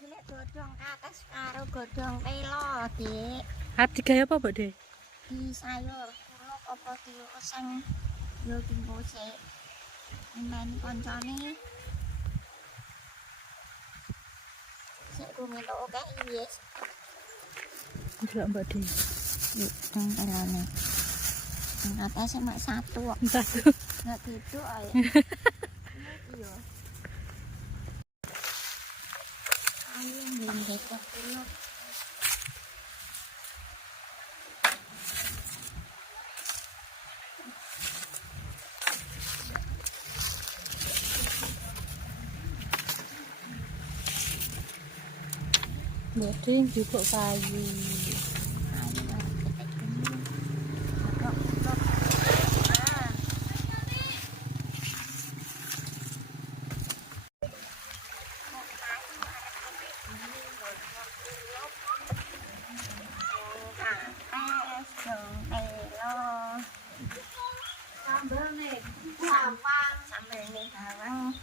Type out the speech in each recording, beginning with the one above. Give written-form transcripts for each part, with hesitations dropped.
Golek godhong atas karo godhong telo, Dik. Arep digawe apa, Mbak, Dek? Di sayur kuluk apa dioseng yo tinggo sik. Main koncone. Sik rumelo oke wis. Enggak, Mbak, Dek. Yuk, dong telone. Yang atasnya mak satu kok. Satu. Enggak gitu ae. Iya. Ayo ndek kuluk. Mbak Dek juga kayu.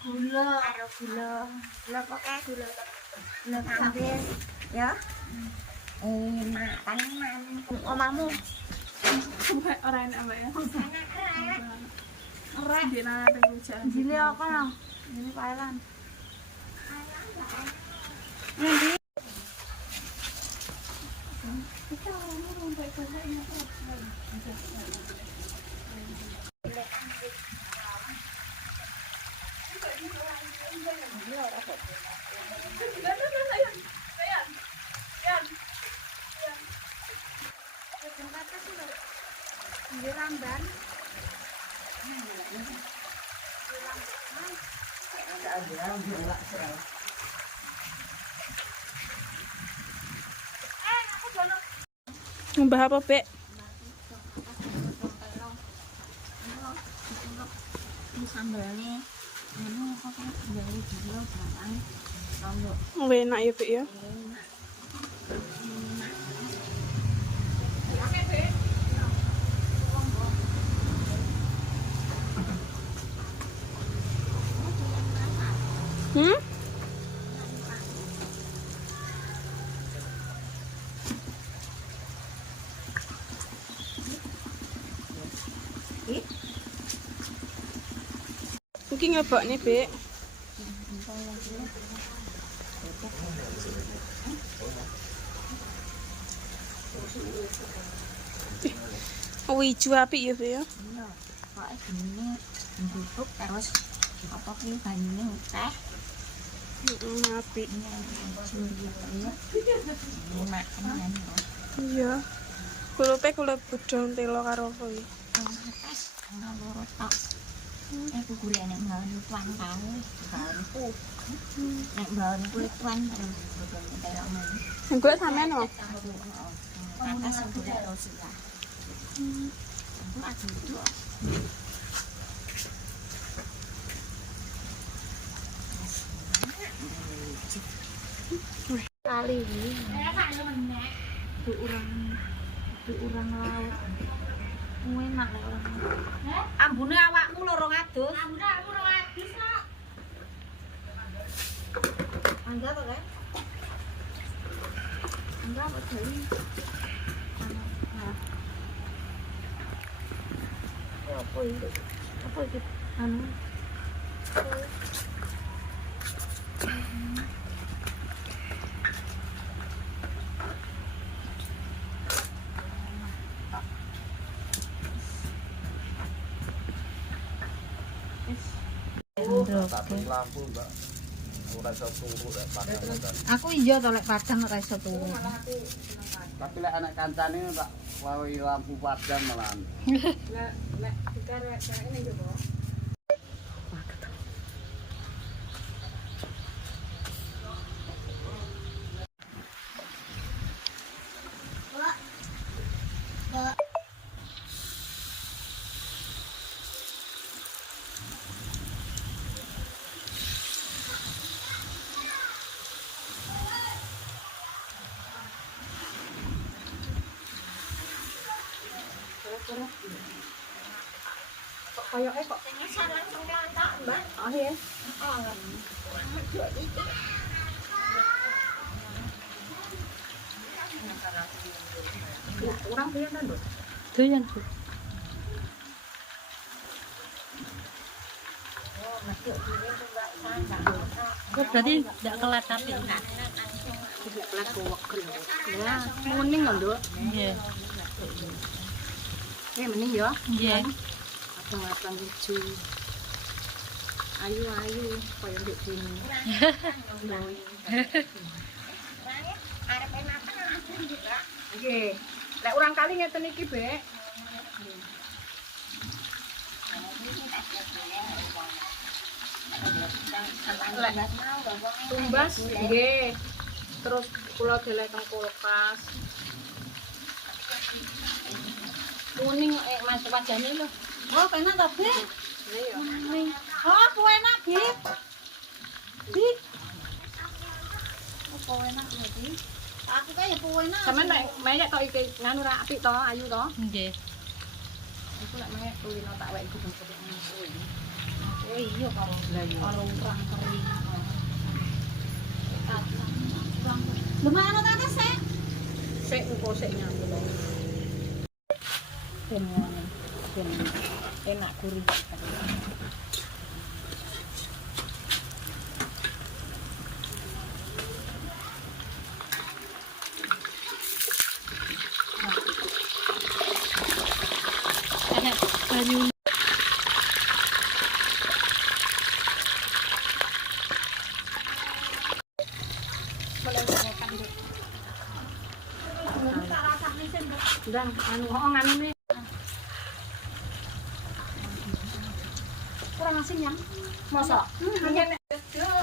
Gula karo gula. Gula pokoke gula. Gula kambing ya. Makan omahmu. Ora enak, Mbak ya. Ora Dina teng jalan. jile apa no? Jile Thailand. Di Ramban. Mbah apa, Bek? Sambalnya anu kok dari gula barang lombok Enak ya, Bek ya. Hmm? Iki ngebak nih, Bek. Oh, ijo apik ya, Bek ya. iya kok gini ditutup terus apa ki banyune akeh Apik. curi ya makan Iya. Kulupe kulup godhong telo karo apa iki? atas ana loro tok aku golek nek mbawan tuan kae mbawanku nek mbawan kuwi tuan terus godhong telone Gue sampean kok. atas golek Rosia aku ora duduk kali ini itu urang laut enak nek urang ambune awakmu loro ngadus kok angga to kan angga apa dari apa itu anu lampu Mbak. Ora iso turu lek padang. aku iya to lek padang ora iso turu Tapi lek anak kancane tak wawi lampu padang malahan. Lek dikarek ini yo, Koyoke kok Ngeser langsung kelantak, Mbak. oh ya. Oh, Orang doyan kan, Dok? Doyan, Bu. Oh, berarti enggak kelat tapi enak. Tidak kelas weken. Ya, kuning kan, Dok? Nggih. Mending ya. Nggih. Abang-abang lucu. Ayu koyo ndek dene. Arep enakan aku juga. Nggih. Lek urang kali ngeten iki, Bek. Tumbas nggih. Terus kula delek teng kulkas. Kuning Mas wajane lho. Oh, enak ta, Bi? Iya. Oh, ku enak, Bi. Bi. Oh, enak ya, Bi. Aku kayak ku enak. Sampeyan nek mayek tok iki nganu ra apik to, ayu to. Nggih. Iku lek mayek kulino tak wek iku bentuk ngono. Oh iya karo karo urang kering. Lumayan ta sih. Sik engko sik nyampe to. Ben ngono. Ben enak gurih. Enak banyu. Ndang anu ne. Kurang asin ya? Mosok.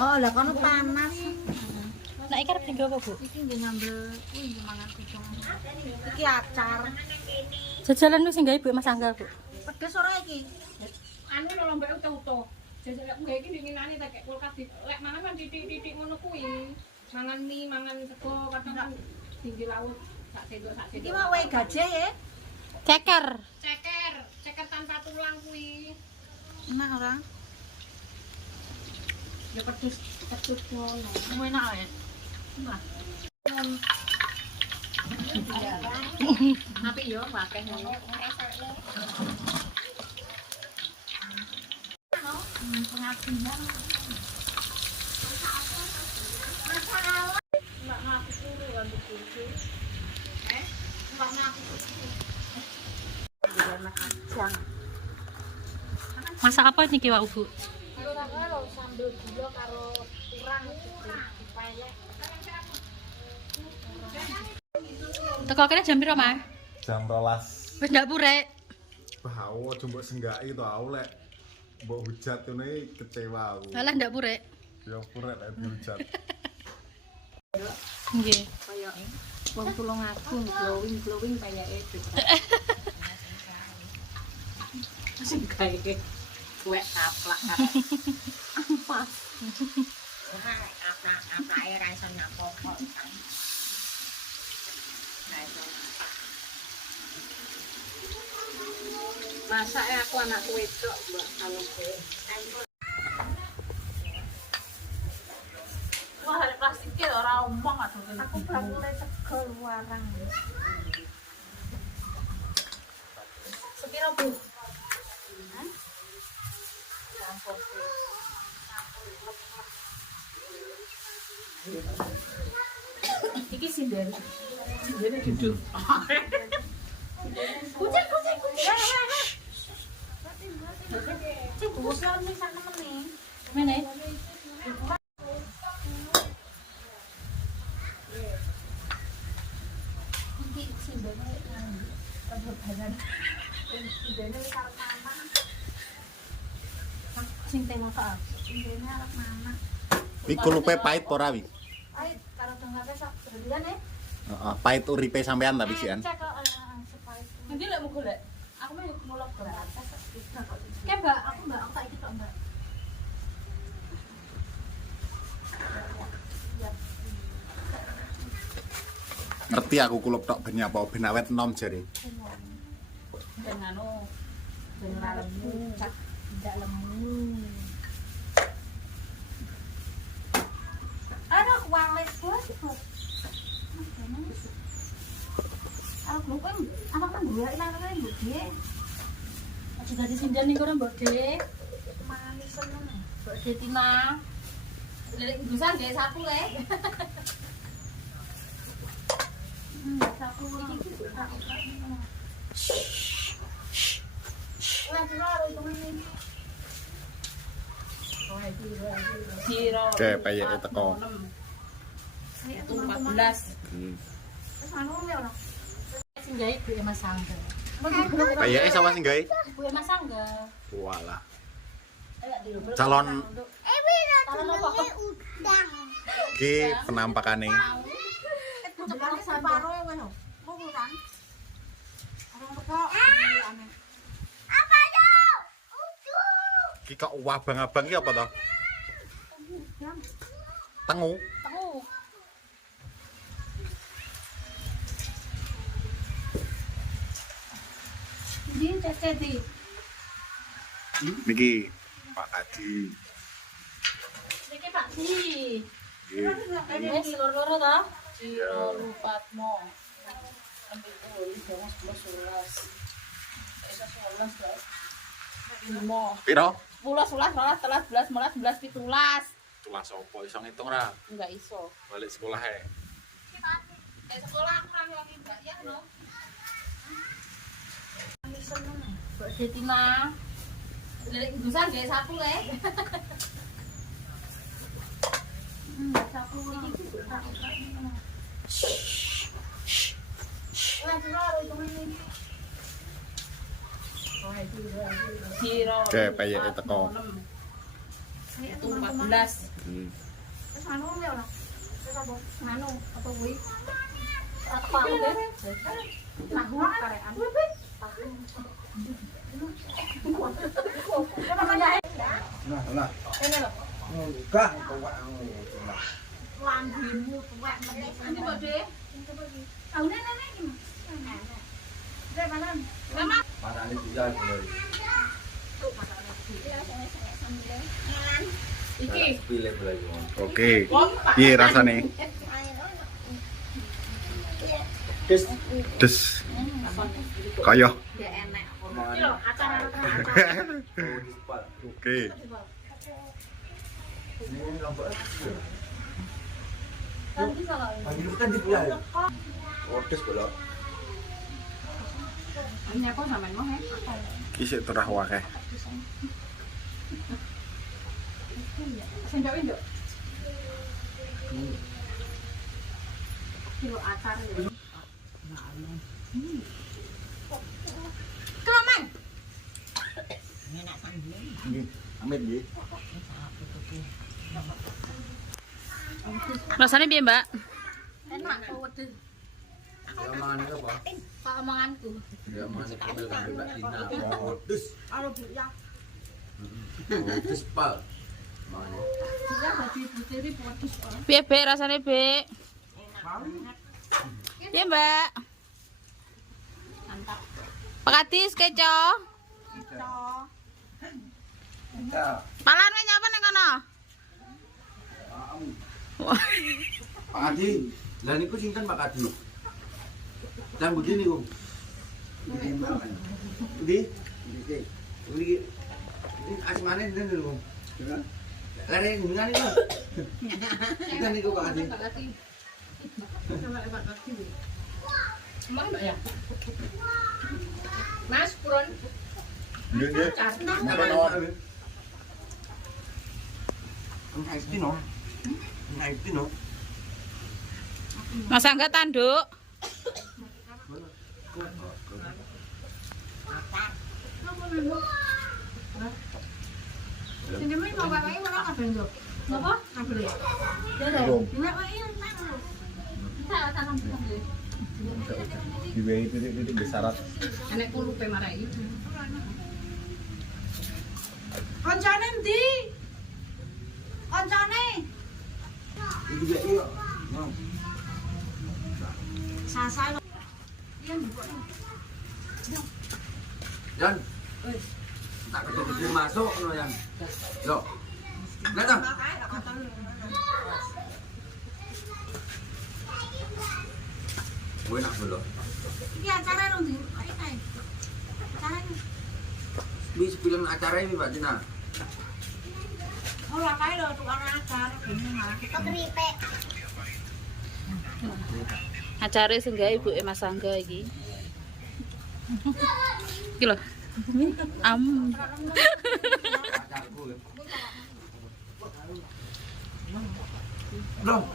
Oh, lah kono panas. Nek iki arep dienggo apa, Bu? Iki nggih ngambil kuwi nggih mangan kucing. Iki acar. Jajalan wis nggawe Bu Mas Angga, Bu. Pedes ora iki? Anu lho mbek utuh-utuh. Jajal lek mbek iki dinginane tak kek kulkas lek mangan kan titik-titik ngono kuwi. Mangan mie, mangan sego, kadang kan tinggi laut sak sendok. Iki mau wae gajah ya? Ceker. Ceker tanpa tulang kuwi. Enak ora? Ya pedes ngono. Mau enak ya? Tapi yo akeh ngono. Pengajian. Mbak ngaku turu kan buku. Mbak ngaku. Masak apa niki Wak Bu? Karo sambel gula karo urang dipayek. Teko kene jam piro, Mas? Jam 12. Wis ndak purek. Bahawa coba senggaki to aku lek mbok hujat ngene kecewa aku. Alah ndak purek. Ya purek lek dihujat. Nggih. Kaya wong Tulungagung glowing payake. Sing gawe kuek kaplak. Pas. Apa ra iso nyapopo. Masak aku anakku wedok, Mbak Anuke. Wah, ada plastiknya ora omong atuh. Aku bakule sego luarang. Sepiro, Bu? Iki sinden. Sindene duduk. Kucing. Cek bosan nih sana meneh. Mene. Iki sindene kebebanan. Sindene karo mama. Sing tema ka. Sindene arep mama. Iku lupe pahit ora wi? Ayo karo tengahnya sak berlian ya. Heeh, pahit uripe sampean tapi sian. Cek kok supaya. Nanti lek mau golek. Aku mau mulak golek. Kayak Mbak, aku tak ikut Mbak. Ngerti aku kulup tok ben apa ben awet enom jare. Dan anu ben lemu, tidak lemu. Aduh, uang les bos. Aku kan apa kan gue ilang kan gue. Aja dadi sindan ning kono Mbok De. Manis seneng. Mbok De Tina. Lek bisa nggih sapu le. Sapu iki. Siro. Oke, payeke teko. 14. Sing gawe Bu Mas Angga. Payeke sama sing gawe? Bu Mas Angga. Walah. Calon Calon iki penampakane. Iki kok abang-abang iki apa to? Tengu. Ini cece di. Niki Pak Kadi. Niki Pak Di. Nggih. Wis loro-loro to? Siro Lupatmo. Ambil dulu 11 11. Isa 11 to. Limo. Piro? 10 11 12 13 14 15 17. Tulas opo iso ngitung ra? Enggak iso. Balik sekolah e. Sekolah aku nang wong enggak ya no. Mbok De Tina. Lek bisa nggih sapu le. Sapu iki. Siro. Oke, payeke teko. 14. Terus anu ya ora? Terus apa? Anu apa kuwi? Apa aku deh? Tahu karean. Nah. Ini lho. Enggak, kok Lambimu tuwek meneh. Ini Mbok De. Tahu nenek iki. Dek manan. Mama. Parane juga lho. Iki. Pilih lagi. Oke. Piye rasane? Des. Kaya. Ya enak. Iki lho acara Oke. Panggil kan di bulan. Ordes belok. Ini aku sampean mau he. Iki sik terah wae. Sendok ndok. Kilo acar ya. Keman. Enak sanding. Nggih, amit nggih. Rasanya piye, Mbak? Enak kok wedhe. Ya mangan itu apa? Pak omonganku. Ya mangan itu kan Mbak Tina. Ordes. Alo Bu ya. Ordes pal. Mangan. Dia dadi putri podos kok. Piye, Bek? Rasanya, Bek? Piye, Mbak? Mantap. Pak Kadis keco. Ya. Palan wis nyapa ning kono? Pak Adi, lah niku sinten Pak Adi? Dan budi niku. Budi. Budi. Ini asmane sinten niku? Lare gunungan niku. Sinten niku Pak Adi? Pak Kati. Sama Pak Kati. Emang enggak ya? Mas Purun. Nggih, nggih. Monggo nawar. Naik pino. Naik pino. Mas Angga tanduk. Sing men mau wae ora kabeh nduk. Napa? Kabeh. Ya deh. Belum. Nek wae entek lho. Kita tanam kabeh. Diwehi titik-titik besarat. Enek kulupe marai. Kancane ndi? Kancane. Iki ya iya. Sasa. Jan. Tak kecil masuk no Jan. Yo. Datang. Gue nak belum. Iki acara rong di kae. Acara ini. Wis film acara ini Mbak Tina. Oh, lah kae lho tukang acara gini mah. Kepripe. Acare sing gawe ibuke Mas Angga iki. Iki lho. Acarku. Loh,